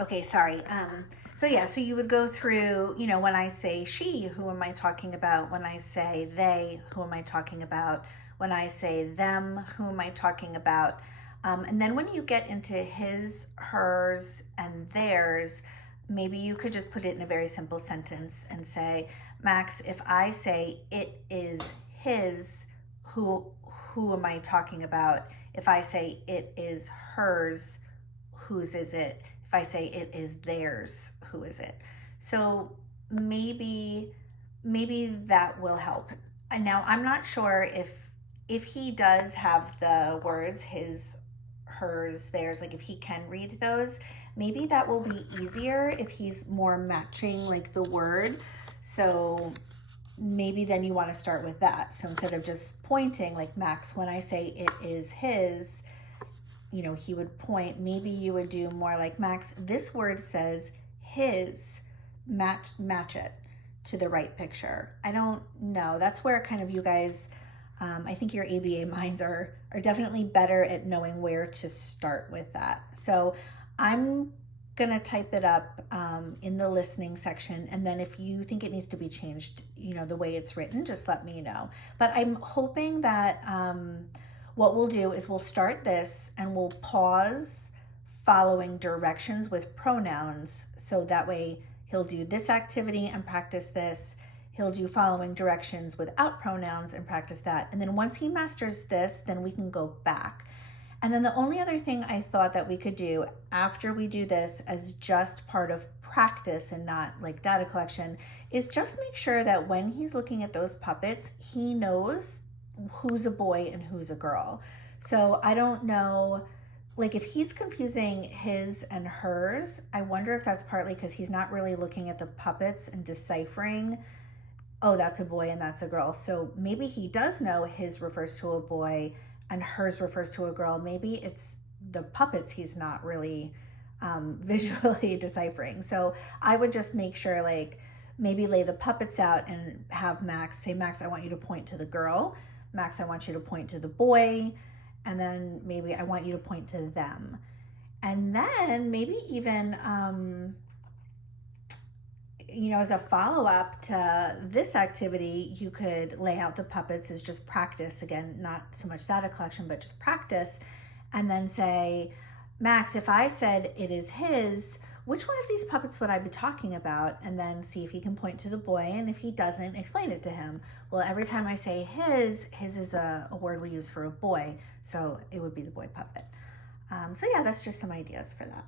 Okay, sorry. So yeah, so you would go through, when I say she, who am I talking about? When I say they, who am I talking about? When I say them, who am I talking about? And then when you get into his, hers, and theirs, maybe you could just put it in a very simple sentence and say, Max, if I say it is his, who am I talking about? If I say it is hers, whose is it? If I say it is theirs, who is it? So maybe that will help. And now I'm not sure if he does have the words his, hers, theirs, like if he can read those, maybe that will be easier if he's more matching like the word. So maybe then you want to start with that. So instead of just pointing like Max, when I say it is his, he would point. Maybe you would do more like, Max, this word says his, match it to the right picture. I don't know. That's where kind of you guys, I think your ABA minds are definitely better at knowing where to start with that. So I'm gonna type it up in the listening section, and then if you think it needs to be changed, the way it's written, just let me know. But I'm hoping that what we'll do is we'll start this and we'll pause following directions with pronouns, so that way he'll do this activity and practice this. He'll do following directions without pronouns and practice that. And then once he masters this, then we can go back. And then the only other thing I thought that we could do after we do this as just part of practice and not like data collection is just make sure that when he's looking at those puppets, he knows who's a boy and who's a girl. So I don't know, like if he's confusing his and hers, I wonder if that's partly because he's not really looking at the puppets and deciphering, oh, that's a boy and that's a girl. So maybe he does know his refers to a boy and hers refers to a girl. Maybe it's the puppets he's not really visually deciphering. So I would just make sure, like, maybe lay the puppets out and have Max say, Max, I want you to point to the girl. Max, I want you to point to the boy. And then maybe I want you to point to them. And then maybe even, as a follow-up to this activity, you could lay out the puppets as just practice. Again, not so much data collection, but just practice. And then say, Max, if I said it is his, which one of these puppets would I be talking about? And then see if he can point to the boy. And if he doesn't, explain it to him. Well, every time I say his is a word we use for a boy. So it would be the boy puppet. So yeah, that's just some ideas for that.